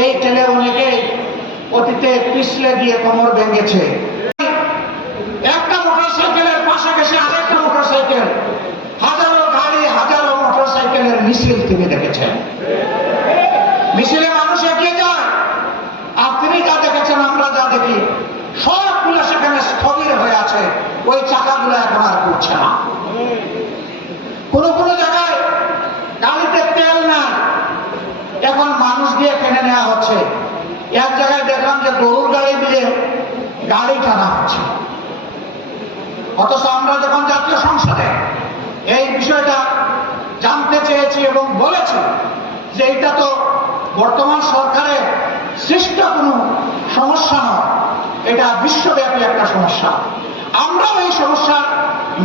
এই ঠেলে অনেকে অতীতে পিছলে গিয়ে কোমর ভেঙেছে। একটা মোটরসাইকেলের পাশে গেছে আরেকটা মোটরসাইকেল, হাজারো গাড়ি হাজারো মোটরসাইকেলের মিছিল তিনি দেখেছেন। মিছিলে মানুষ এগিয়ে যায়, আর তিনি যা দেখেছেন আমরা যা দেখি সবগুলো সেখানে স্থবির হয়ে আছে, ওই চাকাগুলো এখন আর ঘুরছে না। কোনো জায়গায় গাড়িতে তেল না, এখন মানুষ দিয়ে টেনে নেওয়া হচ্ছে। এক জায়গায় দেখলাম যে গরুর গাড়ি দিয়ে গাড়ি টানা হচ্ছে। অথচ আমরা যখন জাতীয় সংসদে এই বিষয়টা জানতে চেয়েছি এবং বলেছি যে এটা তো বর্তমান সরকারের সৃষ্ট কোনো সমস্যা নয়, এটা বিশ্বব্যাপী একটা সমস্যা। আমরাও এই সমস্যার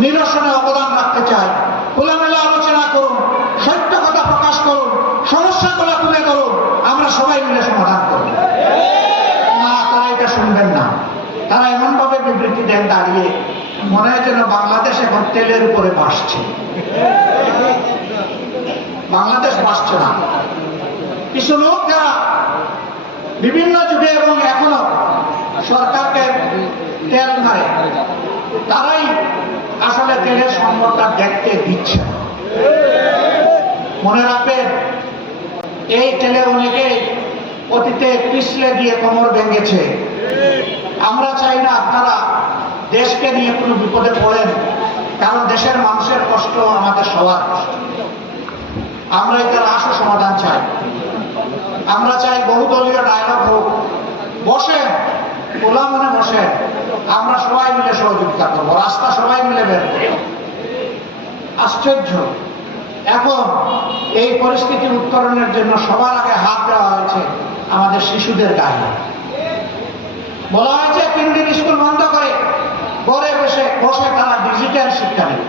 নিরসনে অবদান রাখতে চাই। খোলামেলা আলোচনা করুন, সত্য কথা প্রকাশ করুন, সমস্যাগুলো তুলে ধরুন, আমরা সবাই মিলে সমাধান করব। না, তারা এটা শুনবেন না। তারা এমন ভাবে বিবৃতি দেন দাঁড়িয়ে, মনে হয় যেন বাংলাদেশ এখন তেলের উপরে ভাসছে। বাংলাদেশ ভাসছে না। কিছু লোক যারা বিভিন্ন যুগে এবং এখনো সরকারকে তেল মারে, তারাই আসলে তেলের সংকটটা দেখতে দিচ্ছে। মনে রাখবেন, এই তেলে অনেকে অতীতে পিছলে গিয়ে কোমর ভেঙেছে। আমরা চাই না আপনারা দেশকে নিয়ে কোনো বিপদে পড়েন, কারণ দেশের মানুষের কষ্ট আমাদের সবার কষ্ট। আমরা এটার আশু সমাধান চাই। আমরা চাই বহুদলীয় ডায়লগ হোক, বসে খোলা মনে বসে আমরা সবাই মিলে সহযোগিতা করবো, রাস্তা সবাই মিলে বের করবো। আশ্চর্য, এখন এই পরিস্থিতি উত্তরণের জন্য সবার আগে হাত দেওয়া হয়েছে আমাদের শিশুদের গায়ে। বলা হয়েছে 3 দিন স্কুল বন্ধ করে ঘরে বসে তারা ডিজিটাল শিক্ষা নেবে।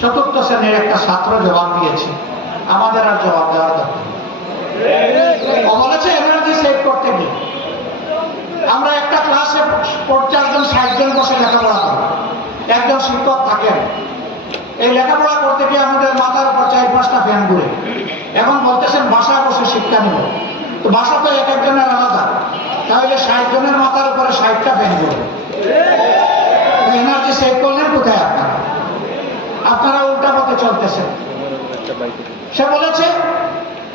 4th শ্রেণীর একটা ছাত্র জবাব দিয়েছে, আমাদের আর জবাব দেওয়ার দরকার। বলেছে এনার্জি সেভ করতে গিয়ে আমরা একটা ক্লাসে 50 জন 60 জন বসে লেখাপড়া করি, একজন শিক্ষক থাকেন। এই লেখাপড়া করতে গিয়ে আমাদের মাথার উপর 4-5টা ফ্যান ঘুরে। এখন বলতেছেন বাসায় বসে শিক্ষা নেব, তো বাসা তো এক একজনের আলাদা, তাহলে 60 জনের মাথার উপরে 60টা ফ্যান ঘুরে। এনার্জি সেভ করলেন কোথায় আপনারা? আপনারা উল্টা পথে চলতেছেন। সে বলেছে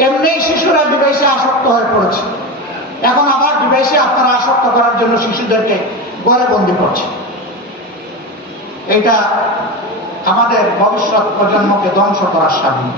এমনি শিশুরা ডিভাইসে আসক্ত হয়ে পড়েছে, এখন আবার ডিভাইসে আপনারা আসক্ত করার জন্য শিশুদেরকে ঘরে বন্দি করছে। এটা আমাদের ভবিষ্যৎ প্রজন্মকে ধ্বংস করার সামিল।